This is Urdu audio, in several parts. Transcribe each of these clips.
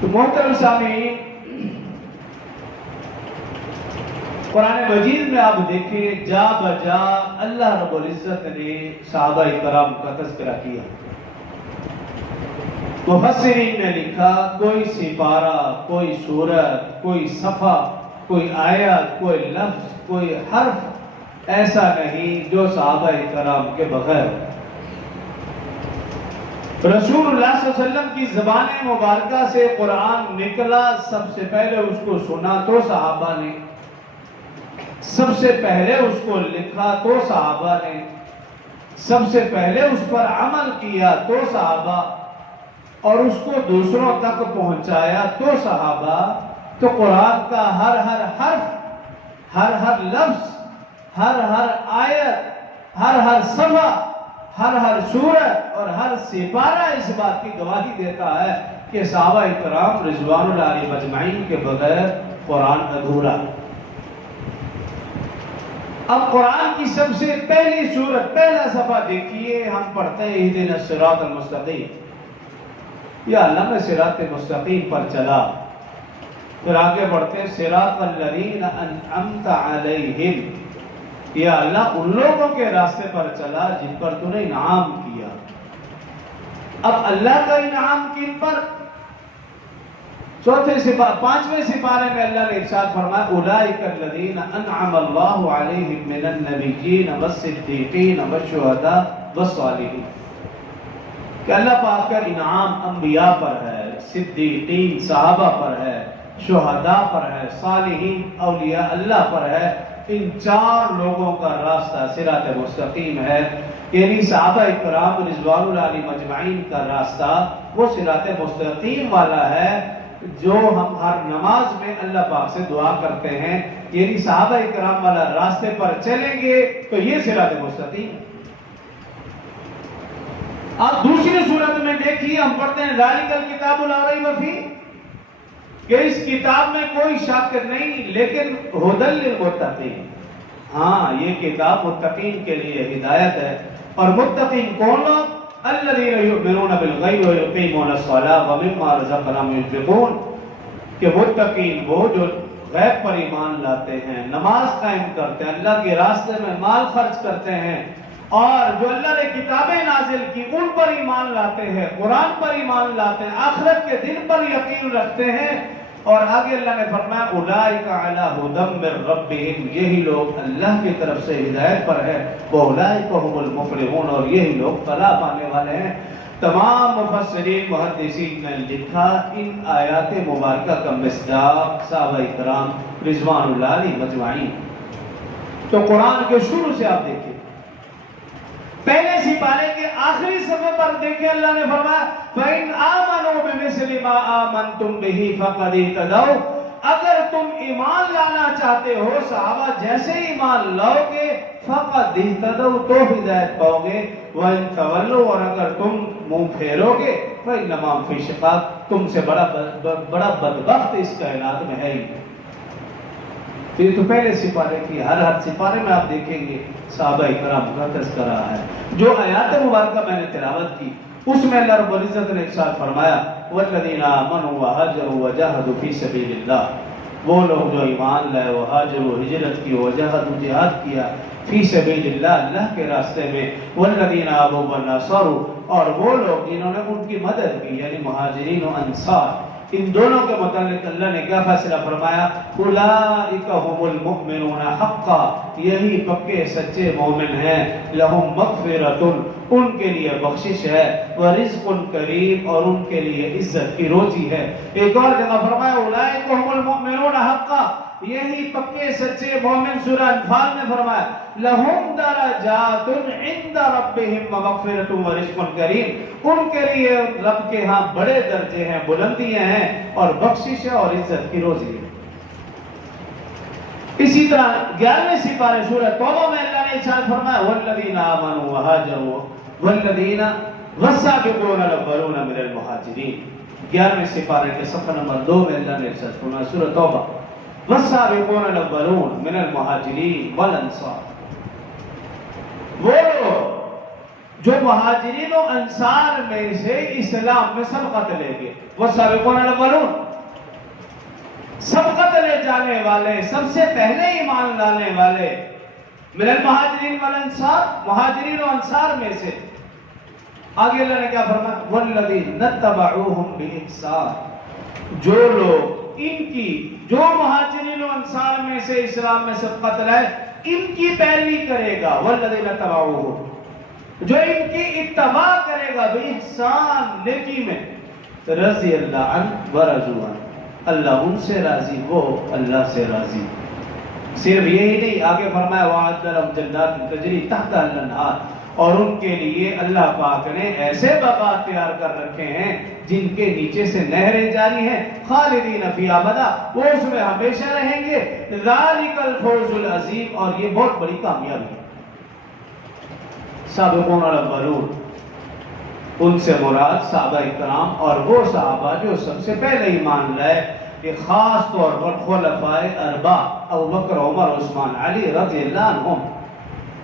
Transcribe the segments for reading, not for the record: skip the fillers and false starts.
تو محترم سامعین، قرآن مجید میں آپ دیکھیں جا بجا اللہ رب العزت نے صحابہ کرام کا تذکرہ کیا۔ مفسرین نے لکھا کوئی سپارہ، کوئی سورت، کوئی صفحہ، کوئی آیت، کوئی لفظ، کوئی حرف ایسا نہیں جو صحابہ کرام کے بغیر۔ رسول اللہ صلی اللہ علیہ وسلم کی زبان مبارکہ سے قرآن نکلا، سب سے پہلے اس کو سنا تو صحابہ نے، سب سے پہلے اس کو لکھا تو صحابہ نے، سب سے پہلے اس پر عمل کیا تو صحابہ، اور اس کو دوسروں تک پہنچایا تو صحابہ۔ تو قرآن کا ہر ہر حرف، ہر ہر لفظ، ہر ہر آیت، ہر ہر صفحہ، ہر ہر سورت اور ہر سپارہ اس بات کی گواہی دیتا ہے کہ صحابہ کرام رضوان اللہ علیہم اجمعین کے بغیر قرآن ادھورا۔ اب قرآن کی سب سے پہلی سورت، پہلا صفحہ دیکھیے، ہم پڑھتے ہیں اہدنا الصراط المستقیم، یا اللہ میں صراط مستقیم پر چلا۔ پھر آگے بڑھتے ہیں صراط الذین انعمت علیہم، یا اللہ ان لوگوں کے راستے پر چلا جن پر تو نے انعام کیا۔ اب اللہ کا انعام کن پر؟ پانچویں سپارے میں اللہ نے ارشاد فرمایا اولئک الذین انعم اللہ علیہم من النبیین والصدیقین والشہداء والصالحین، کہ اللہ پاک کا انعام انبیاء پر ہے، صدیقین صحابہ پر ہے، شہداء پر ہے، صالحین اولیاء اللہ پر ہے۔ ان چار لوگوں کا راستہ صراط مستقیم ہے، یعنی صحابہ کرام رضوان اللہ علیہم اجمعین کا راستہ وہ صراط مستقیم والا ہے جو ہم ہر نماز میں اللہ پاک سے دعا کرتے ہیں، یعنی صحابہ کرام والا راستے پر چلیں گے تو یہ صراط مستقیم۔ آپ دوسری صورت میں دیکھیے، ہم پڑھتے ہیں ذالک الکتاب لا ریب فیہ، کہ اس کتاب میں کوئی شک نہیں لیکن ھدی للمتقین، ہاں یہ کتاب متقین کے لیے ہدایت ہے۔ اور متقین کون لوگ؟ الذین یؤمنون بالغیب ویقیمون الصلاۃ ومما رزقناہم ينفقون، کہ متقین وہ جو غیب پر ایمان لاتے ہیں، نماز قائم کرتے ہیں، اللہ کے راستے میں مال خرچ کرتے ہیں، اور جو اللہ نے کتابیں نازل کی ان پر ایمان لاتے ہیں، قرآن پر ایمان لاتے ہیں، آخرت کے دن پر یقین رکھتے ہیں۔ اور آگے اللہ نے فرمایا اولئک علی ھدی من ربہم، یہی لوگ اللہ کی طرف سے ہدایت پر ہے، واولئک ھم المفلحون، اور یہی لوگ فلاح پانے والے ہیں۔ تمام مفسرین محدثین نے لکھا ان آیات مبارکہ کا مصداق صحابہ کرام رضوان اللہ علیہم اجمعین۔ تو قرآن کے شروع سے آپ دیکھیں، پہلے سپارے کے آخری صفحے پر دیکھیں اللہ نے فرمایا فَإِنْ آمَنُوا بِمِثْلِ مَا آمَنْتُمْ بِهِ فَقَدِ اهْتَدَوْا، اگر تم ایمان لانا چاہتے ہو صحابہ جیسے ایمان لاؤ گے فَقَدِ اهْتَدَوْا تو ہدایت پاؤ گے، وَإِنْ تَوَلُّوا، اور اگر تم منہ پھیرو گے فَإِنَّمَا هُمْ فِي شِقَاقٍ، تم سے بڑا بدبخت اس کائنات میں ہے ہی۔ یہ تو پہلے سپارے کی، ہر سپارے میں آپ دیکھیں گے صحابہ کرام کا تذکرہ ہے۔ جو آیات مبارکہ میں نے تلاوت کی اس میں اللہ رب العزت نے ارشاد فرمایا والذین آمنوا وہاجروا وجاہدوا فی سبیل اللہ، وہ لوگ جو ایمان لائے، وہاجروا ہجرت کی، وجاہدوا جہاد کیا، فی سبیل اللہ اللہ کے راستے میں، والذین آووا ونصروا، اور وہ لوگ جنہوں نے ان کی مدد کی، یعنی مہاجرین و انصار۔ ان دونوں کے متعلق اللہ نے کیا فیصلہ فرمایا اولئک ھم المؤمنون حقا، یہی پکے سچے مومن ہیں، لہم مغفرۃ، ان کے لیے بخشش ہے، ورزق کریم، اور ان کے لیے عزت کی روزی ہے۔ ایک اور جگہ فرمایا اولئک ھم المؤمنون حقا، یہی پکے سچے مومن، سورہ انفال میں فرمایا لہم درجات عند ربہم ومغفرۃ ورزق کریم، ان کے لیے رب کے ہاں بڑے درجے ہیں، بلندیاں ہیں، اور بخشش ہے اور عزت کی روزی ہے۔ اسی طرح 11ویں سپارے سورہ توبہ میں اللہ نے ارشاد فرمایا والذین آمنوا وہاجروا والذین والسابقون الاولون من المہاجرین، 11ویں سپارے کے صفحہ نمبر 2 میں اللہ نے ارشاد فرمایا سورہ توبہ والسابقون الاولون من المہاجرین والانصار، وہ جو مہاجرین و انصار میں سے اسلام میں سبقت لے گئے، وہ سابقون الاولون، سبقت لے جانے والے، سب سے پہلے ایمان لانے والے، من المہاجرین والانصار، مہاجرین و انصار میں سے۔ آگے اللہ نے کیا فرمایا؟ والذین اتبعوہم بإحسان، جو لوگ ان کی، جو مہاجرین و انصار میں سے اسلام میں سبقت لائے، ان کی پیروی کرے گا، والذین اتبعوہم، جو ان کی اتباع کرے گا بإحسان، نیکی میں، رضی اللہ عنہ ورضوا عنہ، اللہ ان سے راضی، وہ اللہ سے راضی۔ صرف یہی نہیں، آگے فرمایا وَأَعَدَّ لَهُمْ جَنَّاتٍ تَجْرِي تَحْتَهَا الْأَنْهَارُ، اور ان کے لیے اللہ پاک نے ایسے باغات تیار کر رکھے ہیں جن کے نیچے سے نہریں جاری ہیں، خالدین فیہا ابدا، وہ اس میں ہمیشہ رہیں گے، ذَلِكَ الْفَوْزُ الْعَظِيمُ، اور یہ بہت بڑی کامیابی ہے۔ سابقون الاولون، ان سے مراد صحابہ کرام اور وہ صحابہ جو سب سے پہلے ایمان لائے، کہ خاص طور پر خلفائے اربعہ ابوبکر عمر عثمان علی رضی اللہ عنہم۔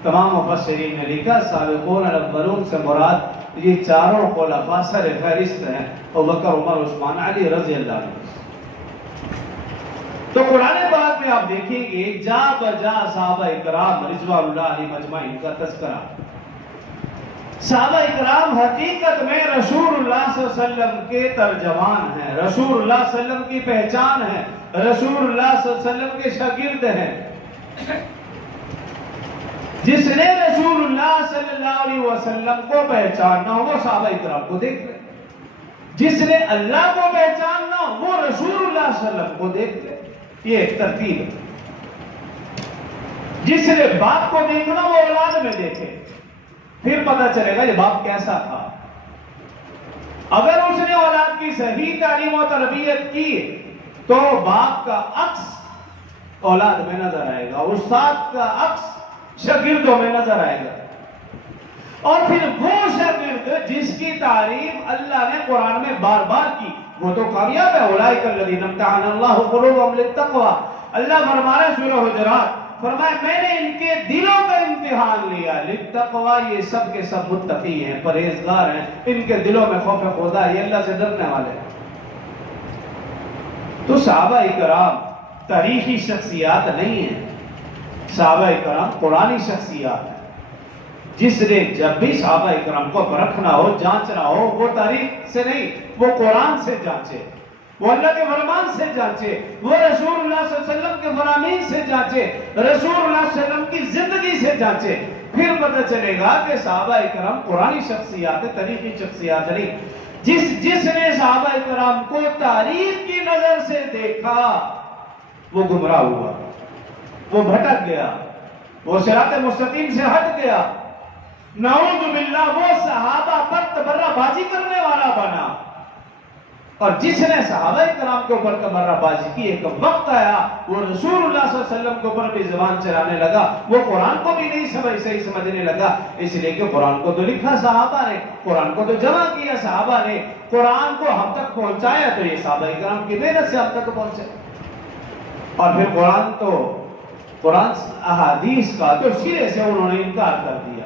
تمام مفسرین نے لکھا سابقون الاولون سے مراد یہ چاروں خلفاء سر فہرست ہیں، ابوبکر عمر عثمان علی رضی اللہ عنہ۔ تو قرآن پاک میں آپ دیکھیں گے جا بجا صحابہ کرام رضوان اللہ علیہم اجمعین کا تذکرہ۔ صحابہ اکرام حقیقت میں رسول اللہ صلی اللہ علیہ وسلم کے ترجمان ہیں، رسول اللہ صلی اللہ علیہ وسلم کی پہچان ہے، رسول اللہ صلی اللہ علیہ وسلم کے شاگرد ہیں۔ جس نے رسول اللہ صلی اللہ علیہ وسلم کو پہچاننا ہو وہ صحابہ اکرام کو دیکھ لے، جس نے اللہ کو پہچاننا ہو وہ رسول اللہ صلی اللہ علیہ وسلم کو دیکھ لے، یہ ایک ترتیب ہے۔ جس نے باپ کو دیکھنا وہ اولاد میں دیکھے، پھر پتہ چلے گا یہ باپ کیسا تھا۔ اگر اس نے اولاد کی صحیح تعلیم و تربیت کی تو باپ کا عکس اولاد میں نظر آئے گا، استاد کا عکس شاگردوں میں نظر آئے گا۔ اور پھر وہ شاگرد جس کی تعریف اللہ نے قرآن میں بار بار کی وہ تو کامیاب ہے۔ اولئک الذین امتحن اللہ قلوبہم للتقوی، اللہ فرما رہا ہے سورہ حجرات، فرمایا میں نے ان کے دلوں کا امتحان لیا، للتقوی، یہ سب کے سب متقی ہیں، پرہیزگار ہیں، ان کے دلوں میں خوف خدا ہے، یہ اللہ سے ڈرنے والے ہیں۔ تو صحابہ کرام تاریخی شخصیات نہیں ہیں، صحابہ کرام قرآنی شخصیات ہیں۔ جس نے جب بھی صحابہ کرام کو پرکھنا ہو، جانچنا ہو، وہ تاریخ سے نہیں، وہ قرآن سے جانچے، وہ اللہ کے فرمان سے جانچے، وہ رسول اللہ صلی اللہ علیہ وسلم کے فرامین سے جانچے، رسول اللہ صلی اللہ علیہ وسلم کی زندگی سے جانچے، پھر پتہ چلے گا کہ صحابہ کرام قرآنی شخصیات ہے، تاریخی شخصیات نہیں۔ جس نے صحابہ کرام کو تاریخ کی نظر سے دیکھا وہ گمراہ ہوا، وہ بھٹک گیا، وہ صراط مستقیم سے ہٹ گیا، نعوذ باللہ وہ صحابہ پر تبرہ بازی کرنے والا بنا۔ اور جس نے صحابہ کرام کے اوپر تبرہ بازی کی، ایک وقت آیا وہ رسول اللہ صلی اللہ علیہ وسلم کے اوپر بھی زبان چلانے لگا، وہ قرآن کو بھی نہیں صحیح سمجھنے لگا، اس لیے کہ قرآن کو تو لکھا صحابہ نے، قرآن کو تو جمع کیا صحابہ نے، قرآن کو ہم تک پہنچایا تو یہ صحابہ کرام کی محنت سے ہم تک پہنچے۔ اور پھر قرآن احادیث کا تو سرے سے انہوں نے انکار کر دیا۔